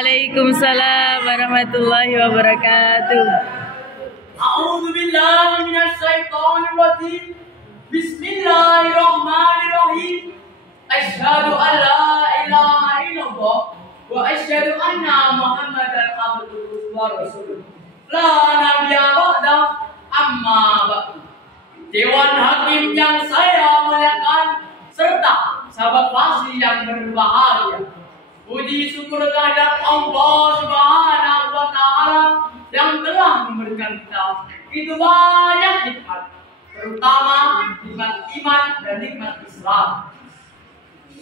Waalaikumsalam warahmatullahi wabarakatuh. A'udzu billahi minasyaitonir rajim. Bismillahirrahmanirrahim. Asyhadu an la ilaha illallah wa asyhadu anna Muhammadan abduhu wa rasuluh. La nabiyya ba'da, amma ba'du. Dewan Hakim yang saya muliakan serta sahabat fasih yang berbahagia. Puji syukur kehadirat Allah Subhanahu wa taala yang telah memberikan kita begitu banyak nikmat, terutama nikmat iman dan nikmat Islam.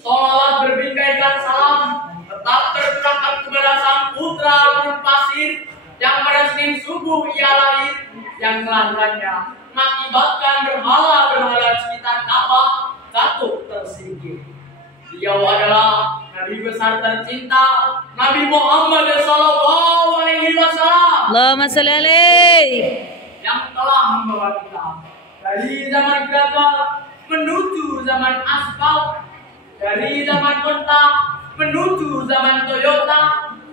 Salawat berbingkaikan salam tetap tercurahkan kepada Sang Putra Gunung Pasir yang pada Senin subuh ia lahir, yang kelahirannya mengakibatkan berhala-berhala di sekitar Ka'bah jatuh tersingkir. Beliau adalah Nabi besar tercinta, Nabi Muhammad sallallahu alaihi wasallam. Allahumma shalli alaihi. Yang telah membawa kita dari zaman gagal menuju zaman aspal, dari zaman peta menuju zaman Toyota,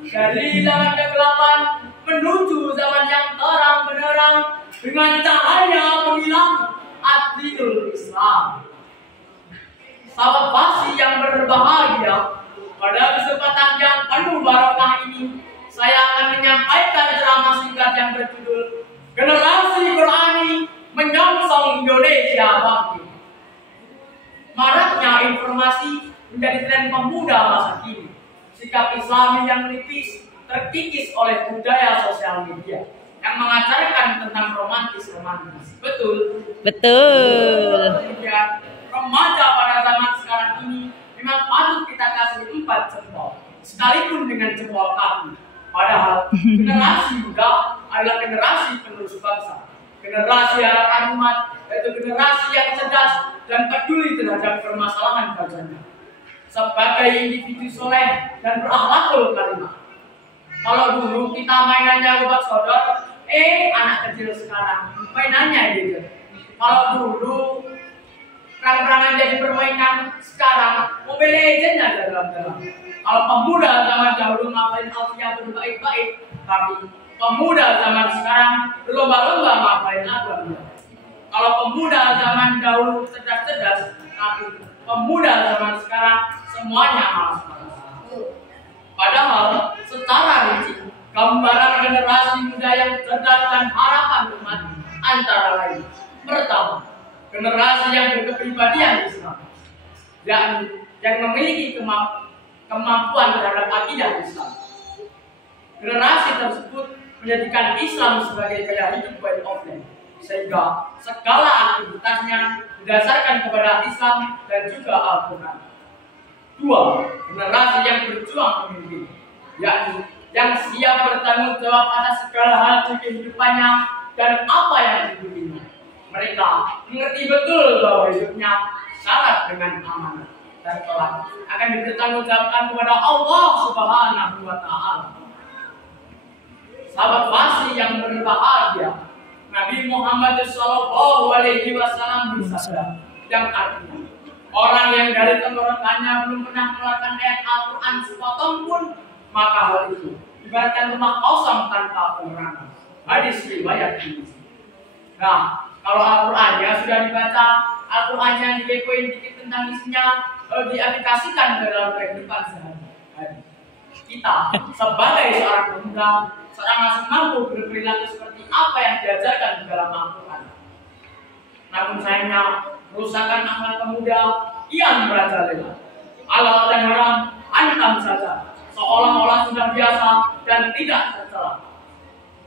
dari zaman kegelapan menuju zaman yang terang benderang dengan cahaya pemilang Adilul Islam. Sahabat fasih yang berbahagia, pada kesempatan yang penuh barokah ini, saya akan menyampaikan ceramah singkat yang berjudul Generasi Qurani Menyongsong Indonesia Bangkit. Maraknya informasi menjadi tren pemuda masa kini. Sikap Islami yang menipis terkikis oleh budaya sosial media yang mengajarkan tentang romantis. Betul? Betul. Remaja pada zaman sekarang ini memang patut kita kasih 4 jempol, sekalipun dengan jempol kaki. Padahal generasi muda adalah generasi penerus bangsa, generasi harapan umat, yaitu generasi yang cerdas dan peduli terhadap permasalahan bangsanya. Sebagai individu soleh dan berakhlakul karimah. Kalau dulu kita mainannya obat sodor, anak kecil sekarang mainannya gitu. Kalau dulu perang-perangan jadi permainan, sekarang Mobile Legends aja dalam-dalam. Kalau pemuda zaman dahulu ngapain alfiah berbaik-baik, tapi pemuda zaman sekarang berlomba-lomba ngapain agama. Kalau pemuda zaman dahulu cerdas-cerdas, tapi pemuda zaman sekarang semuanya malas-malas. Padahal secara rinci, gambaran generasi muda yang cerdas dan harapan umat antara lain. Pertama, generasi yang berkepribadian Islam, yakni yang memiliki kemampuan terhadap akidah Islam. Generasi tersebut menjadikan Islam sebagai gaya hidup by offline, sehingga segala aktivitasnya didasarkan kepada Islam dan juga Al-Quran. 2. Generasi yang berjuang memimpin, yakni yang siap bertanggung jawab atas segala hal di kehidupannya dan apa yang dihidupinya. Mereka mengerti betul bahwa hidupnya syarat dengan amanah dan kelak akan dipertanggungjawabkan kepada Allah Subhanahu wa taala. Sahabat fasih yang berbahagia, Nabi Muhammad sallallahu alaihi wasallam bersabda yang artinya, orang yang dari tenggorokannya belum pernah mengeluarkan ayat Al-Quran sepotong pun, maka hal itu ibaratkan rumah kosong tanpa penerangan. Hadis riwayat Tirmidzi. Nah, kalau Al-Qurannya sudah dibaca, Al-Qurannya dikepoin dikit tentang isinya, diaplikasikan ke dalam kehidupan sehari-hari. Kita sebagai seorang pemuda, seorang masih mampu berperilaku seperti apa yang diajarkan di dalam Al-Quran. Namun sayangnya, kerusakan akhlak pemuda kian merajalela. Allah dan haram antam saja, seolah-olah sudah biasa dan tidak tercela.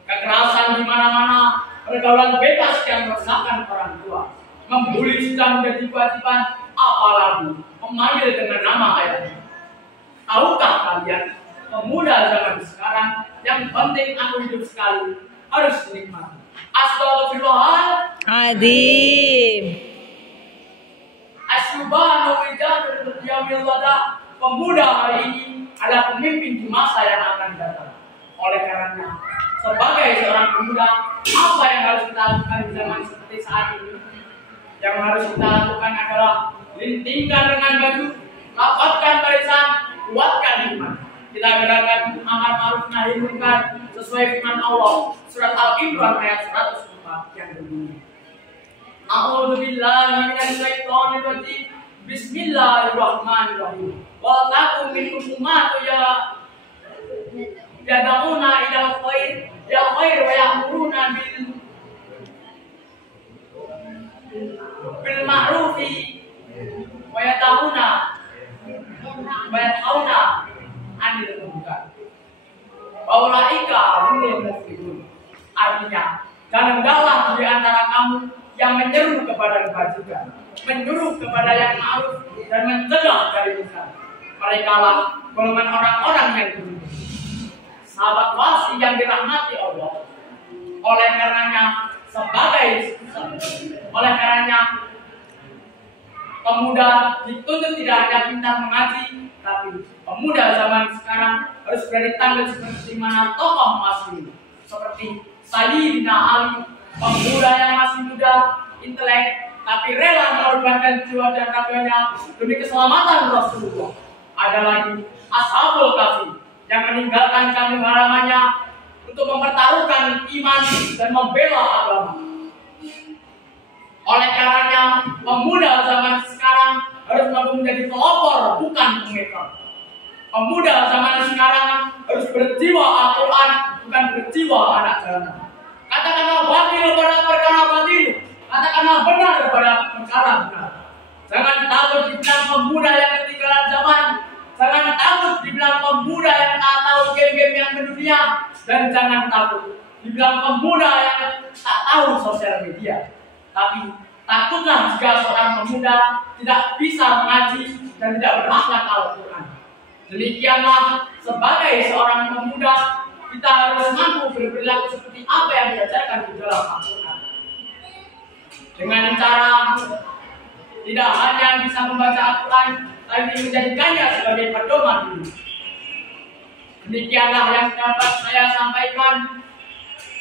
Kekerasan di mana-mana, pergaulan bebas yang meresahkan orang tua, membuli sudah menjadi kewajiban, apalagi memanggil dengan nama ayahnya. Tahukah kalian, pemuda zaman sekarang yang penting aku hidup sekali harus dinikmati. Astagfirullahaladzim. Asyubanu wijadul yawmil wada. Pemuda hari ini adalah pemimpin di masa yang akan datang. Oleh karenanya, sebagai seorang pemuda, apa yang harus kita lakukan di zaman seperti saat ini? Yang harus kita lakukan adalah lintingkan dengan baju, rapatkan barisan, kuatkan iman. Kita gerakan amar ma'ruf nahi munkar sesuai firman Allah surat Al-Imran ayat 104 yang berbunyi. A'udzu billahi minasy syaithanir rajim. Bismillahirrahmanirrahim. Wa takum minkum ummatun yad'una ilal khair wa ya'muruna bil ma'rufi wa yanhauna 'anil munkar. Ulaika humul muflihun. Artinya, dan hendaklah di antara kamu yang menyeru kepada kebajikan, menyuruh kepada yang ma'ruf dan mencegah dari munkar. Mereka lah golongan orang-orang yang beruntung. Sahabat wasi yang dirahmati Allah. Oleh karenanya pemuda dituntut tidak hanya pintar mengaji, tapi pemuda zaman sekarang harus berani tampil seperti mana tokoh masih seperti Sayyidina Ali, pemuda yang masih muda, intelek, tapi rela mengorbankan jiwa dan raganya demi keselamatan Rasulullah. Ada lagi Ashabul Kahfi yang meninggalkan kampung halamannya untuk mempertaruhkan iman dan membela agama. Oleh karenanya, pemuda zaman sekarang harus mampu menjadi pelopor, bukan pengekor. Pemuda zaman sekarang harus berjiwa Al-Quran, bukan berjiwa anak jalanan. Katakanlah batil pada perkara batil, katakanlah benar pada perkara benar. Jangan takut dibilang pemuda yang ketinggalan zaman. Jangan takut dibilang pemuda yang tak tahu game-game yang mendunia. Dan jangan takut dibilang pemuda yang tak tahu sosial media. Tapi takutlah jika seorang pemuda tidak bisa mengaji dan tidak berakhlak Al-Quran. Demikianlah sebagai seorang pemuda kita harus mampu berperilaku seperti apa yang diajarkan di dalam Al-Quran. Dengan cara tidak hanya bisa membaca Al-Quran, tapi menjadikannya sebagai pedoman hidup. Demikianlah yang dapat saya sampaikan.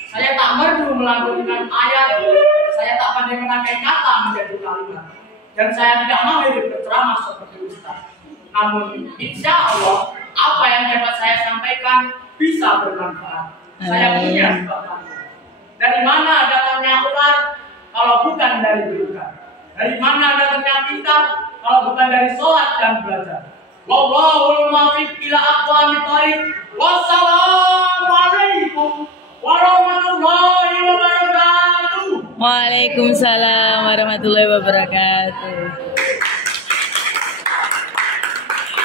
Saya tak merdu melanggengkan ayat, saya tak pandai merangkai kata menjadi kalimat, dan saya tidak mahir berceramah seperti Ustaz. Namun insya Allah apa yang dapat saya sampaikan bisa bermanfaat. Saya punya sebab. Dari mana datangnya ular kalau bukan dari berikan? Dari mana datangnya pintar kalau bukan dari sholat dan belajar? Wallahul muwaffiq ila aqwamit thoriq. Wassalamualaikum warahmatullahi wabarakatuh. Waalaikumsalam warahmatullahi wabarakatuh.